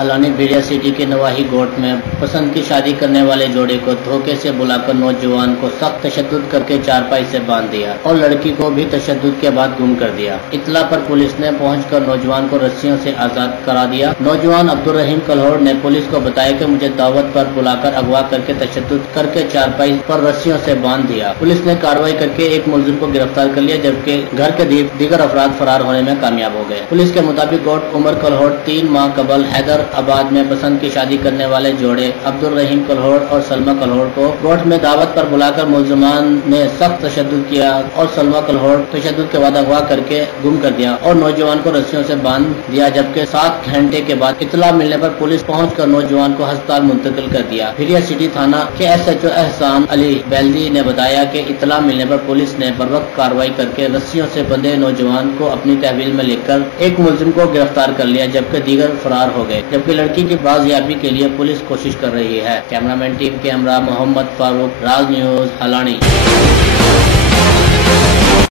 हलानी भेड़िया city के नवाही गोट में पसंद की शादी करने वाले जोड़े को धोखे से बुलाकर नौजवान को सख्त तशद्दुद करके चारपाई से बांध दिया और लड़की को भी तशद्दुद के बाद गुम कर दिया। इत्तला पर पुलिस ने पहुंचकर नौजवान को रस्सियों से आजाद करा दिया। नौजवान अब्दुल रहीम कल्होड़ ने पुलिस को बताया कि मुझे दावत पर बुलाकर अगवा करके तशद्दुद करके चारपाई पर रस्सियों से बांध दिया। पुलिस ने कार्रवाई करके एक मुलजिम को गिरफ्तार कर लिया, जबकि घर के दीगर अफराद फरार होने में कामयाब हो गए। पुलिस के मुताबिक गोट उमर कल्होड़ 3 माह कबल हैदराबाद में पसंद की शादी करने वाले जोड़े अब्दुल रहीम कल्होड़ और सलमा कल्होड़ को गोट में दावत पर बुलाकर मुलजमान ने सख्त तशद्दुद किया और सलमा कल्होड़ तशद्दुद के बाद अगवा करके गुम कर दिया और नौजवान को रस्सियों से बांध दिया, जबकि 7 घंटे के बाद इत्तला मिलने पर पुलिस पहुंचकर नौजवान को अस्पताल मुंतकिल कर दिया। भेड़िया सिटी थाना के SHO एहसान अली बैल्दी ने बताया कि इत्तला मिलने पर पुलिस ने बर्वक्त कार्रवाई करके रस्सियों से बंधे नौजवान को अपनी तहवील में लेकर एक मुलजिम को गिरफ्तार कर लिया, जबकि दीगर फरार हो गए। जबकि लड़की की बाजियाबी के लिए पुलिस कोशिश कर रही है। कैमरामैन टीम के हमरा मोहम्मद फारूक, राज न्यूज, हलानी।